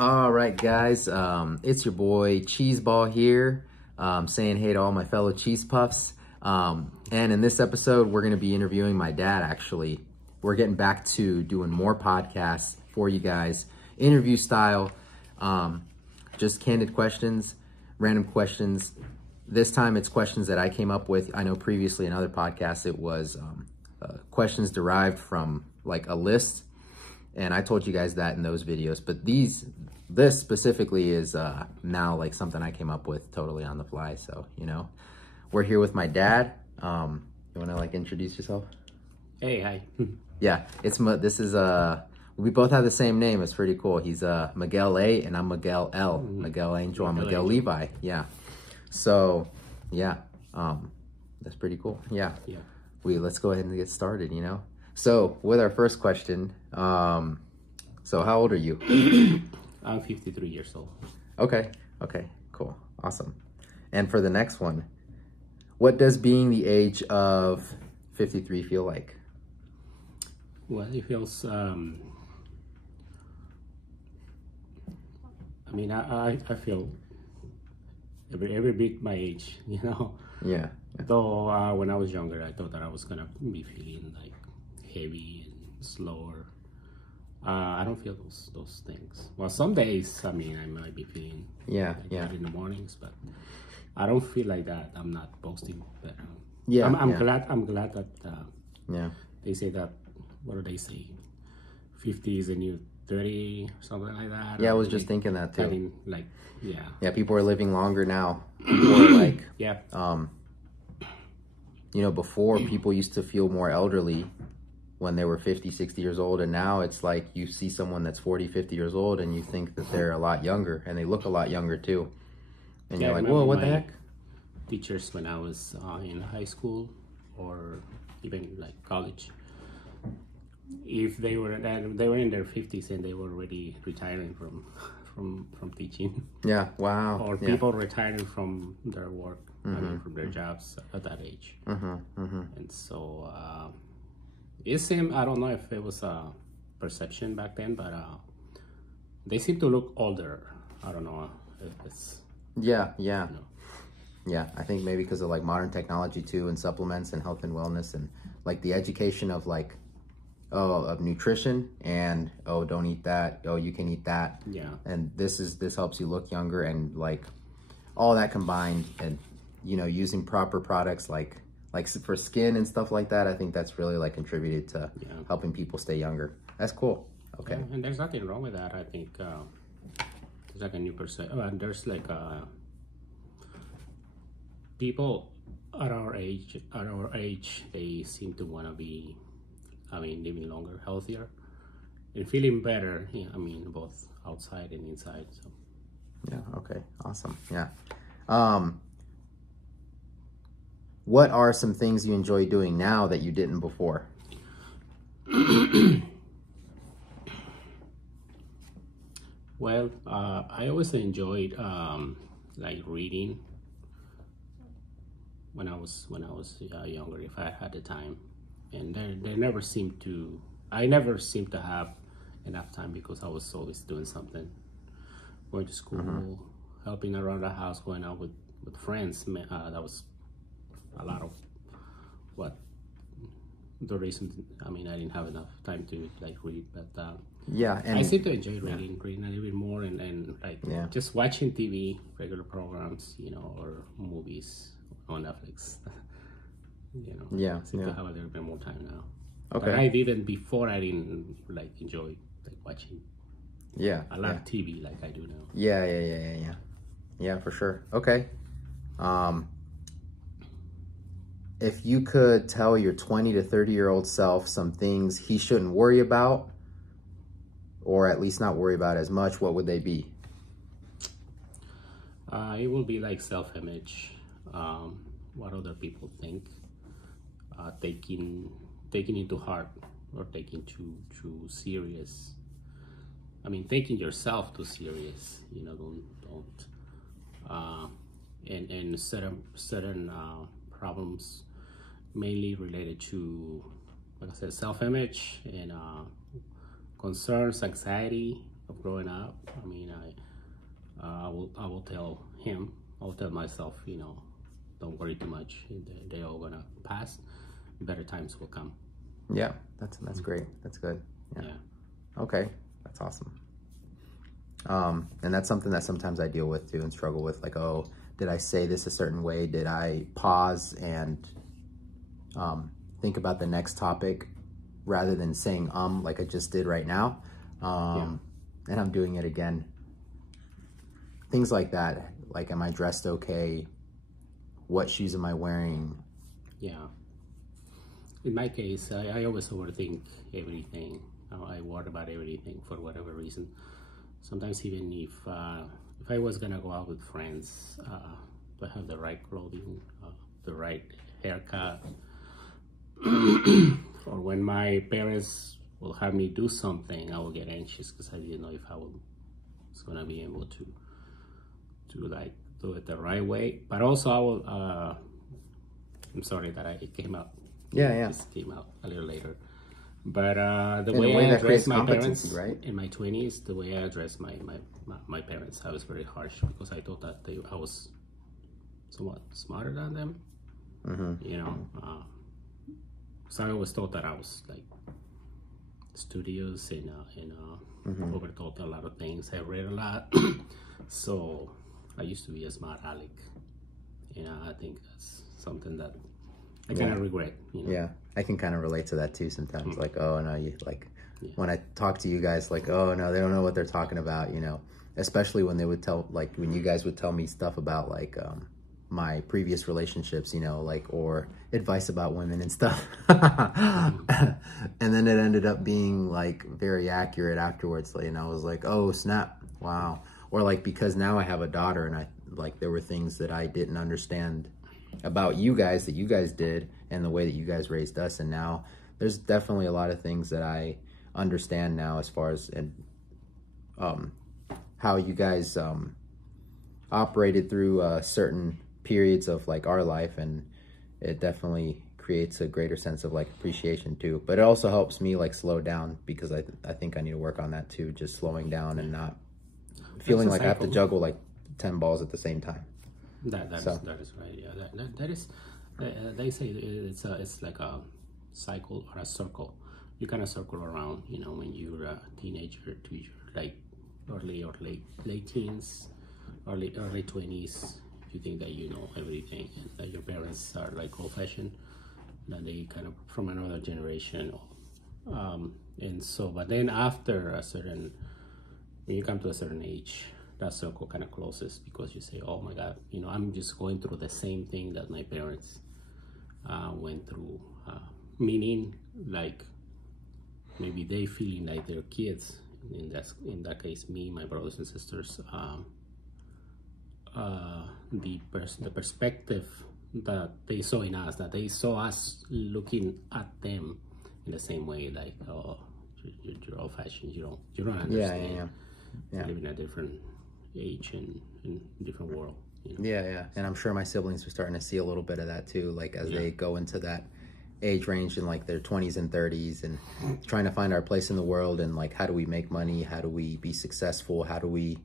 All right, guys, it's your boy Cheeseball here, saying hey to all my fellow cheese puffs. And in this episode, we're going to be interviewing my dad, actually. We're getting back to doing more podcasts for you guys, interview style, just candid questions, random questions. This time it's questions that I came up with. I know previously in other podcasts, it was questions derived from like a list. And I told you guys that in those videos, but this specifically is now like something I came up with totally on the fly. So, you know, we're here with my dad. You want to like introduce yourself? Hey, hi. Yeah, we both have the same name. It's pretty cool. He's Miguel A and I'm Miguel L. Miguel Angel, I'm Miguel Levi. Yeah. So, yeah, that's pretty cool. Yeah. Let's go ahead and get started, you know? So with our first question, so how old are you? I'm 53 years old. Okay, cool, awesome. And for the next one, what does being the age of 53 feel like? Well, it feels, I mean, I feel every bit my age, you know? Yeah. Though when I was younger, I thought that I was gonna be feeling like heavy and slower. I don't feel those things. Well, some days, I mean, I might be feeling like that in the mornings, but I don't feel like that. I'm not boasting, but I'm glad that they say that. What do they say? 50 is a new 30, something like that. Yeah, I was just thinking that too. Yeah, people are living longer now. People are like, you know, before people used to feel more elderly when they were 50, 60 years old. And now it's like you see someone that's 40, 50 years old and you think that they're a lot younger and they look a lot younger too. And you're like, whoa, what the heck? Teachers when I was in high school or even like college, if they were in their 50s and they were already retiring from teaching. Yeah, wow. Or people retiring from their work, I mean, from their jobs at that age. And so it seemed, I don't know if it was a perception back then, but they seem to look older. I don't know if it's... Yeah, I think maybe because of like modern technology too, and supplements and health and wellness and like the education of like, of nutrition and, don't eat that. You can eat that. Yeah. And this helps you look younger and like all that combined and, you know, using proper products like for skin and stuff like that. I think that's really like contributed to helping people stay younger. That's cool. Okay. Yeah, and there's nothing wrong with that. I think there's like a new percent. There's like people at our age, they seem to want to be, I mean, living longer, healthier, and feeling better. Yeah, I mean, both outside and inside. So. Yeah. Okay. Awesome. Yeah. What are some things you enjoy doing now that you didn't before? Well, I always enjoyed like reading when I was younger, if I had the time. And I never seemed to have enough time because I was always doing something, going to school, helping around the house, going out with friends. That was a lot of the reason. I mean, I didn't have enough time to like read, but and I seem to enjoy reading a little bit more and like just watching TV, regular programs, you know, or movies on Netflix. You know, seem to have a little bit more time now. Okay. But I didn't like enjoy like watching a lot of TV like I do now. Yeah, for sure. Okay. If you could tell your 20 to 30-year-old self some things he shouldn't worry about, or at least not worry about as much, what would they be? It will be like self-image, what other people think, taking into heart or taking too serious. I mean, taking yourself too serious. You know, don't and certain problems mainly related to, like I said, self-image and concerns, anxiety, of growing up. I mean, I will tell him, I will tell myself, you know, don't worry too much. They're all gonna pass. Better times will come. Yeah, that's great. That's good. Yeah. Okay, that's awesome. And that's something that sometimes I deal with too and struggle with. Like, oh, did I say this a certain way? Did I pause and think about the next topic rather than saying like I just did right now? And I'm doing it again. Things like that. Like, am I dressed okay? What shoes am I wearing? Yeah. In my case, I always overthink everything. I worry about everything for whatever reason. Sometimes even if I was gonna go out with friends, to have the right clothing, the right haircut, or when my parents will have me do something, I will get anxious because I didn't know if I was gonna be able to like do it the right way. But also I will. I'm sorry that it came out. Yeah. Just came out a little later. But the way I addressed my parents, right? In my 20s, the way I addressed my parents, I was very harsh because I thought that I was somewhat smarter than them. You know, so I always thought that I was like studious and overthought a lot of things. I read a lot, so I used to be a smart aleck. You know, I think that's something that I kind of regret. You know? Yeah, I can kind of relate to that too sometimes. Like, oh no, you like when I talk to you guys, like, oh no, they don't know what they're talking about. You know, especially when they would tell, like, when you guys would tell me stuff about like my previous relationships, you know, like, or advice about women and stuff. And then it ended up being like very accurate afterwards. Like, and I was like, oh snap, wow. Or like, because now I have a daughter and there were things that I didn't understand about you guys that you guys did and the way that you guys raised us, and now there's definitely a lot of things that I understand now as far as how you guys operated through certain periods of like our life, and it definitely creates a greater sense of like appreciation too. But it also helps me like slow down, because I think I need to work on that too, just slowing down and not feeling like I have to juggle like 10 balls at the same time. That is right. Yeah, that is. They say it's like a cycle or a circle. You kind of circle around. You know, when you're a teenager to your like early or late teens, early 20s, you think that you know everything, and that your parents are like old-fashioned, that they kind of from another generation, and so. But then after when you come to a certain age, that circle kind of closes, because you say, oh my God, you know, I'm just going through the same thing that my parents went through, meaning like maybe they feeling like their kids, in that case, me, my brothers and sisters, the perspective that they saw in us, that they saw us looking at them in the same way, like, oh, you're old-fashioned, you don't understand. Yeah. Live in a different age and different world. You know? Yeah. And I'm sure my siblings are starting to see a little bit of that too, like as they go into that age range in like their 20s and 30s, and trying to find our place in the world, and like, how do we make money? How do we be successful? How do we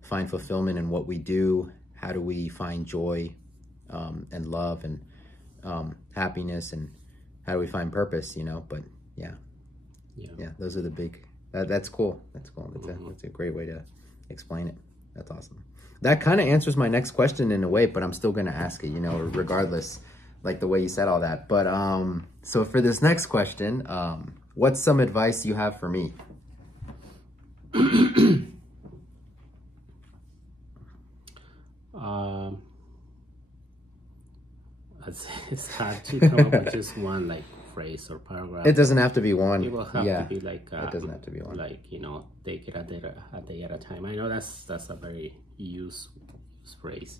find fulfillment in what we do? How do we find joy and love and happiness? And how do we find purpose, you know? But yeah, those are the big, that's cool. That's a great way to explain it. That's awesome. That kind of answers my next question in a way, but I'm still going to ask it, you know, regardless, like the way you said all that. But so for this next question, what's some advice you have for me? It's hard to come up with just one like phrase or paragraph. It doesn't have to be one. It will have to be like it doesn't have to be one. Like, you know, take it a day at a time. I know that's a very used phrase,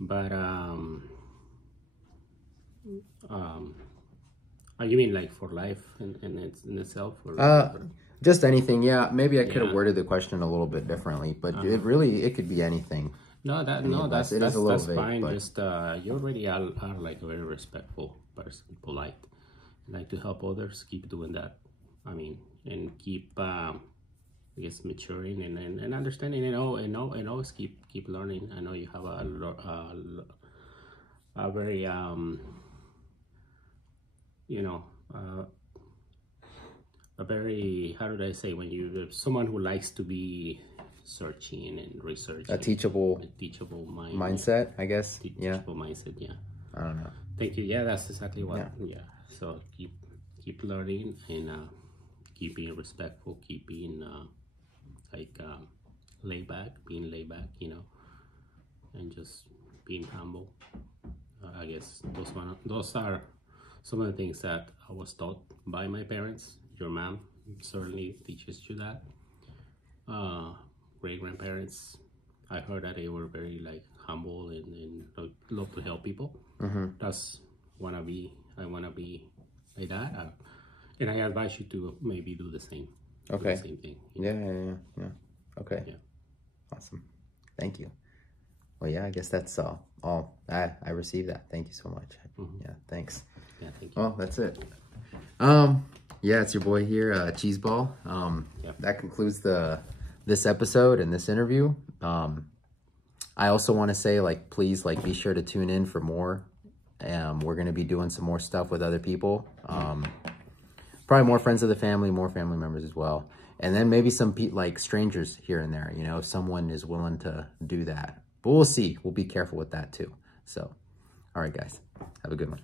but you mean like for life in itself, or just anything? Yeah, maybe I could have worded the question a little bit differently, but it could be anything. That's fine. But just you already are like a very respectful person, polite, and like to help others. Keep doing that. I mean, and keep I guess maturing and understanding, and always keep learning. I know you have a very you know, a very, how did I say, when you someone who likes to be searching and researching, A teachable mindset, I guess. Teachable mindset, yeah. I don't know. Thank you. Yeah, that's exactly what. Yeah. So keep learning and keep being respectful, keep being being laid back, you know, and just being humble. I guess those are some of the things that I was taught by my parents. Your mom certainly teaches you that. Great grandparents, I heard that they were very like humble and love to help people. That's I wanna be like that. And I advise you to maybe do the same. Okay. Do the same thing. You know? Yeah. Okay. Yeah. Awesome. Thank you. Well, yeah, I guess that's all. I received that. Thank you so much. Yeah, thanks. Yeah, thank you. Well, that's it. Yeah, it's your boy here, Cheeseball. That concludes this episode and this interview. I also want to say, like, please, like, be sure to tune in for more. We're going to be doing some more stuff with other people. Probably more friends of the family, more family members as well. And then maybe some like strangers here and there, you know, if someone is willing to do that. But we'll see. We'll be careful with that too. So, all right, guys, have a good one.